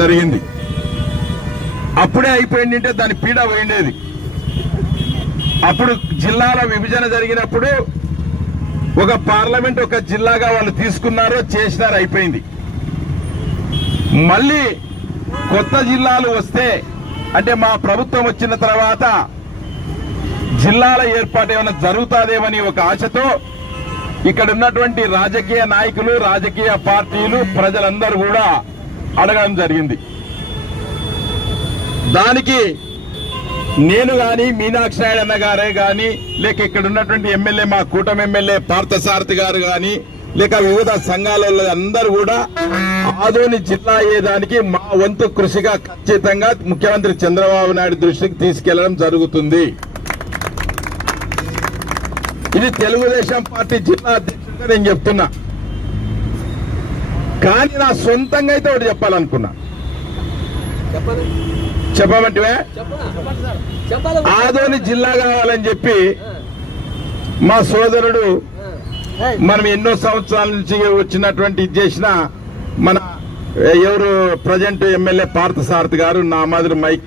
జరిగింది. అప్పుడే అయిపోయిందంటే దాని పీడ పోయిండేది. అప్పుడు జిల్లాల విభజన జరిగినప్పుడు ఒక పార్లమెంట్ ఒక జిల్లాగా వాళ్ళు తీసుకున్నారు చేసినారు అయిపోయింది. మళ్ళీ కొత్త జిల్లాలు వస్తే అంటే మా ప్రభుత్వం వచ్చిన తర్వాత జిల్లాల ఏర్పాటు ఏమైనా జరుగుతుందేమని ఒక ఆశతో ఇక్కడ ఉన్నటువంటి రాజకీయ నాయకులు రాజకీయ పార్టీలు ప్రజలందరూ కూడా అడగడం జరిగింది. దానికి నేను గాని మీనాక్షి నాయుడు అన్న గారే గాని లేక ఇక్కడ ఉన్నటువంటి ఎమ్మెల్యే మా కూటమి ఎమ్మెల్యే పార్థసారథి గారు గాని లేక వివిధ సంఘాల అందరూ కూడా ఆదోని జిల్లా అయ్యేదానికి మా వంతు కృషిగా ఖచ్చితంగా ముఖ్యమంత్రి చంద్రబాబు నాయుడు దృష్టికి తీసుకెళ్ళడం జరుగుతుంది. ఇది తెలుగుదేశం పార్టీ జిల్లా అధ్యక్షుడిగా నేను చెప్తున్నా. కానీ నా సొంతంగా అయితే ఒకటి చెప్పాలనుకున్నా. చెప్పమంటే ఆదోని జిల్లా కావాలని చెప్పి మా సోదరుడు మనం ఎన్నో సంవత్సరాల నుంచి వచ్చినటువంటి ఇది చేసిన మన ఎవరు ప్రజెంట్ ఎమ్మెల్యే పార్థసారథి గారు నా మాదిరి మైక్